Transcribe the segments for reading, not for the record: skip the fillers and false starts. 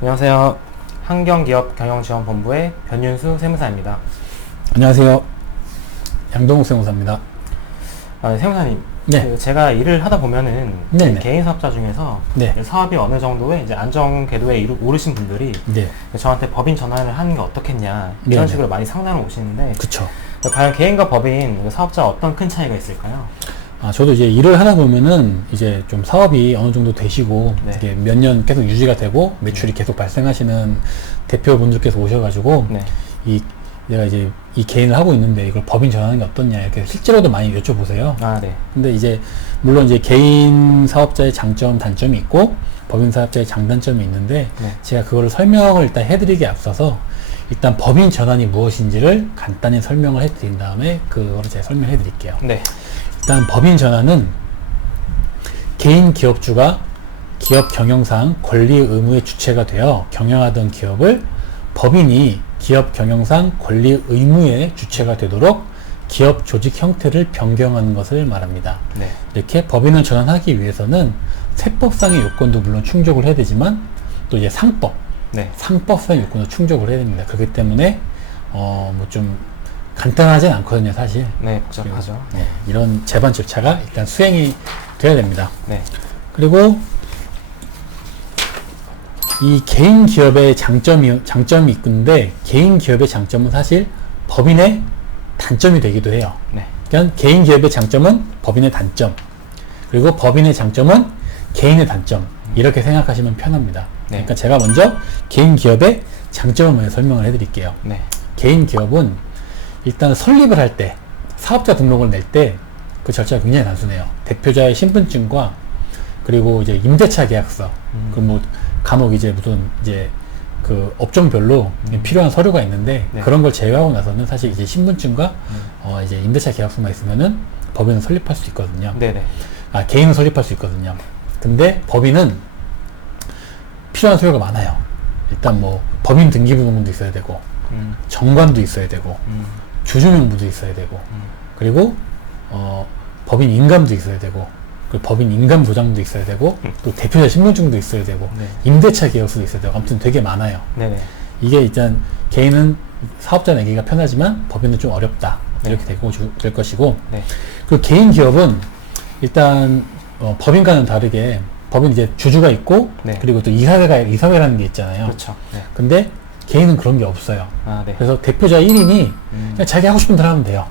안녕하세요. 환경기업경영지원본부의 변윤수 세무사입니다. 안녕하세요. 양동욱 세무사입니다. 세무사님, 네. 제가 일을 하다 보면은 네네. 개인 사업자 중에서 네. 사업이 어느 정도의 이제 안정 궤도에 오르신 분들이 네. 저한테 법인 전환을 하는 게 어떻겠냐 이런 네네. 식으로 많이 상담을 오시는데, 그쵸. 과연 개인과 법인 사업자 어떤 큰 차이가 있을까요? 저도 이제 일을 하다 보면은 이제 좀 사업이 어느 정도 되시고 네. 이게 몇 년 계속 유지가 되고 매출이 계속 발생하시는 대표분들께서 오셔가지고 네. 내가 이제 이 개인을 하고 있는데 이걸 법인 전환하는 게 어떻냐 이렇게 실제로도 많이 여쭤보세요. 네. 근데 이제 물론 이제 개인 사업자의 장점, 단점이 있고 법인 사업자의 장단점이 있는데 네. 제가 그거를 설명을 일단 해드리기에 앞서서 일단 법인 전환이 무엇인지를 간단히 설명을 해드린 다음에 그거를 제가 설명해 드릴게요. 네. 일단 법인 전환은 개인 기업주가 기업 경영상 권리 의무의 주체가 되어 경영하던 기업을 법인이 기업 경영상 권리 의무의 주체가 되도록 기업 조직 형태를 변경하는 것을 말합니다. 네. 이렇게 법인을 전환하기 위해서는 세법상의 요건도 물론 충족을 해야 되지만 또 이제 네. 상법상의 요건도 충족을 해야 됩니다. 그렇기 때문에 뭐 좀 간단하진 않거든요, 사실. 네, 복잡하죠. 네, 이런 제반 절차가 일단 수행이 돼야 됩니다. 네. 그리고 이 개인 기업의 장점이 있는데 개인 기업의 장점은 사실 법인의 단점이 되기도 해요. 네. 그러니까 개인 기업의 장점은 법인의 단점, 그리고 법인의 장점은 개인의 단점, 이렇게 생각하시면 편합니다. 네. 그러니까 제가 먼저 개인 기업의 장점을 먼저 설명을 해드릴게요. 네. 개인 기업은 일단 설립을 할 때, 사업자 등록을 낼 때 그 절차가 굉장히 단순해요. 대표자의 신분증과 그리고 이제 임대차 계약서, 그 뭐 간혹 이제 무슨 이제 그 업종별로 필요한 서류가 있는데 네. 그런 걸 제외하고 나서는 사실 이제 신분증과 이제 임대차 계약서만 있으면은 법인은 설립할 수 있거든요. 네네. 개인은 설립할 수 있거든요. 근데 법인은 필요한 서류가 많아요. 일단 뭐 법인 등기부등본도 있어야 되고, 정관도 있어야 되고, 주주명부도 있어야 되고, 그리고 법인 인감도 있어야 되고, 그리고 법인 인감 도장도 있어야 되고, 또 대표자 신분증도 있어야 되고, 네. 임대차 계약서도 있어야 되고, 아무튼 되게 많아요. 네네. 이게 일단 개인은 사업자 내기가 편하지만 법인은 좀 어렵다, 이렇게 될 것이고, 네. 그 개인 기업은 일단 법인과는 다르게 법인 이제 주주가 있고, 네. 그리고 또 이사회라는 게 있잖아요. 그렇죠. 네. 근데 개인은 그런 게 없어요. 네. 그래서 대표자 1인이 그냥 자기 하고 싶은 대로 하면 돼요.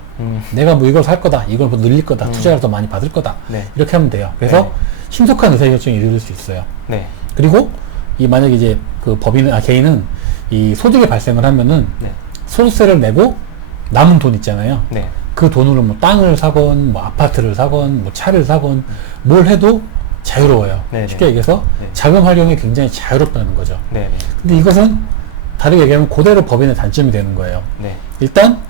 내가 뭐 이걸 살 거다, 이걸 뭐 늘릴 거다, 투자를 더 많이 받을 거다, 네. 이렇게 하면 돼요. 그래서 네. 신속한 의사결정이 이루어질 수 있어요. 네. 그리고 만약에 이제 그 개인은 이 소득이 발생을 하면은 네. 소득세를 내고 남은 돈 있잖아요. 네. 그 돈으로 뭐 땅을 사건, 뭐 아파트를 사건, 뭐 차를 사건, 뭘 해도 자유로워요. 네네. 쉽게 얘기해서 네. 자금 활용이 굉장히 자유롭다는 거죠. 네. 근데 이것은 다르게 얘기하면 그대로 법인의 단점이 되는 거예요. 네. 일단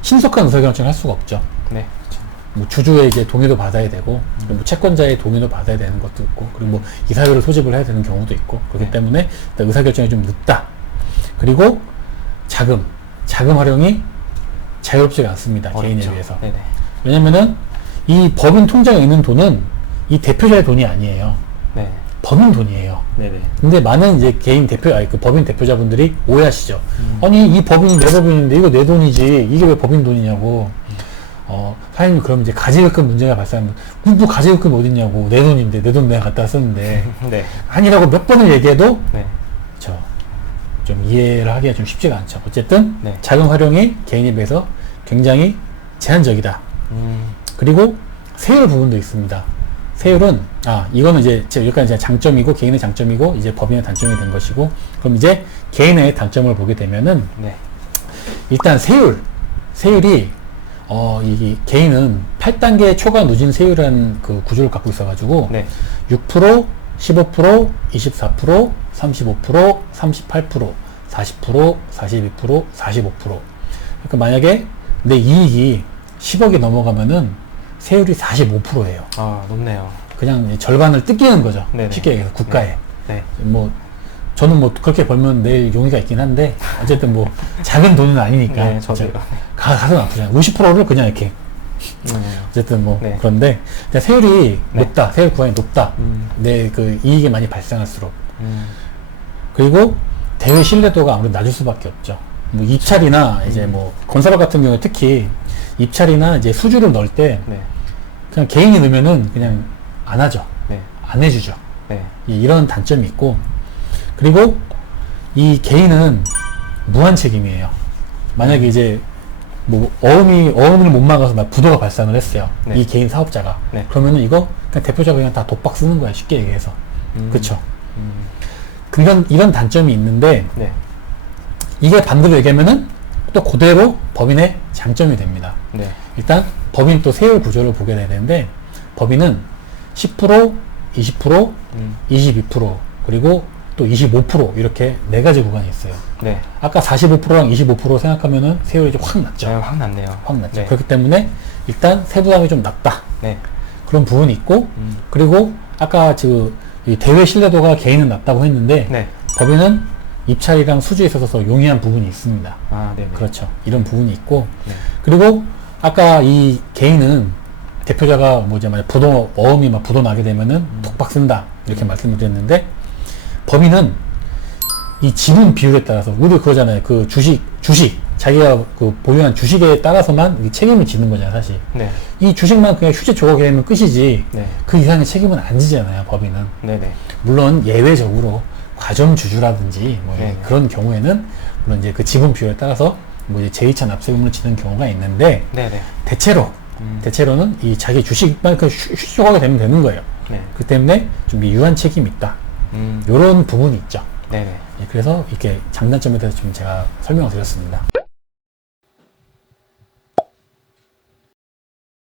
신속한 의사결정을 할 수가 없죠. 네. 그렇죠. 뭐 주주에게 동의도 받아야 되고, 뭐 채권자의 동의도 받아야 되는 것도 있고, 그리고 뭐 이사회를 소집을 해야 되는 경우도 있고, 그렇기 네. 때문에 일단 의사결정이 좀 늦다. 그리고 자금 활용이 자유롭지가 않습니다. 개인에 어렵죠. 비해서. 네네. 왜냐면은 이 법인 통장에 있는 돈은 이 대표자의 돈이 아니에요. 네. 법인 돈이에요. 네네. 근데 많은 이제 그 법인 대표자분들이 오해하시죠. 아니, 이 법인이 내 법인인데 이거 내 돈이지. 이게 왜 법인 돈이냐고. 사장님, 그럼 이제 가지급금 문제가 발생하면, 뭐 가지급금이 어딨냐고. 내 돈인데, 내 돈 내가 갖다 썼는데. 네. 아니라고 몇 번을 얘기해도, 네. 좀 이해를 하기가 좀 쉽지가 않죠. 어쨌든, 네. 자금 활용이 개인에 비해서 굉장히 제한적이다. 그리고 세율 부분도 있습니다. 세율은, 이거는 이제 여기까지 제 장점이고, 개인의 장점이고, 이제 법인의 단점이 된 것이고, 그럼 이제 개인의 단점을 보게 되면은, 네. 일단 세율이, 이 개인은 8단계 초과 누진 세율이라는 그 구조를 갖고 있어가지고, 네. 6%, 15%, 24%, 35%, 38%, 40%, 42%, 45%. 그러니까 만약에 내 이익이 10억이 넘어가면은 세율이 45%예요. 높네요. 그냥 절반을 뜯기는 거죠. 네네. 쉽게 얘기해서 국가에. 네. 뭐 저는 뭐 그렇게 벌면 낼 용의가 있긴 한데 어쨌든 뭐 작은 돈은 아니니까. 네, 저도요. 가슴 아프잖아요. 50%를 그냥 이렇게. 어쨌든 뭐 네. 그런데 세율이 네. 높다, 세율 구간이 높다. 내 그 이익이 많이 발생할수록. 그리고 대외 신뢰도가 아무래도 낮을 수밖에 없죠. 뭐 입찰이나 이제 뭐 건설업 같은 경우에 특히 입찰이나 이제 수주를 넣을 때 네. 그냥 개인이 넣으면은 그냥 안 하죠. 네. 안 해주죠. 네. 이런 단점이 있고, 그리고 이 개인은 무한 책임이에요. 만약에 이제 뭐 어음을 못 막아서 막 부도가 발생을 했어요. 네. 이 개인 사업자가. 네. 그러면은 이거 그냥 대표자가 그냥 다 독박 쓰는 거야, 쉽게 얘기해서. 그쵸? 음. 이런 단점이 있는데, 네. 이게 반대로 얘기하면은 또 그대로 법인의 장점이 됩니다. 네. 일단 법인 또 세율 구조를 보게 되는데, 법인은 10%, 20%, 22%, 그리고 또 25% 이렇게 네 가지 구간이 있어요. 네. 아까 45%랑 25% 생각하면은 세율이 좀 확 낮죠. 네, 확 났네요. 확 낮죠. 네. 그렇기 때문에 일단 세부담이 좀 낮다. 네. 그런 부분이 있고, 그리고 아까 이 대외 신뢰도가 개인은 낮다고 했는데, 네. 법인은 입찰이랑 수주에 있어서 용이한 부분이 있습니다. 아, 네. 그렇죠. 이런 부분이 있고, 네. 그리고 아까 이 개인은 대표자가 뭐 이제 만약 어음이 막 부도 나게 되면은 독박 쓴다. 이렇게 말씀을 드렸는데, 법인은 이 지분 비율에 따라서, 우리 그러잖아요. 그 주식, 자기가 그 보유한 주식에 따라서만 이 책임을 지는 거잖아요, 사실. 네. 이 주식만 그냥 휴지 조각이 되면 끝이지, 네. 그 이상의 책임은 안 지잖아요, 법인은. 네네. 물론 예외적으로 과점주주라든지 뭐 네. 그런 경우에는 물론 이제 그 지분 비율에 따라서 뭐 이제 제2차 납세금을 지는 경우가 있는데, 네네. 대체로는 이 자기 주식만 그 휴지 조각이 되면 되는 거예요. 네. 그 때문에 좀 유한 책임이 있다. 요런 부분이 있죠. 네네. 예, 그래서 이렇게 장단점에 대해서 좀 제가 설명을 드렸습니다.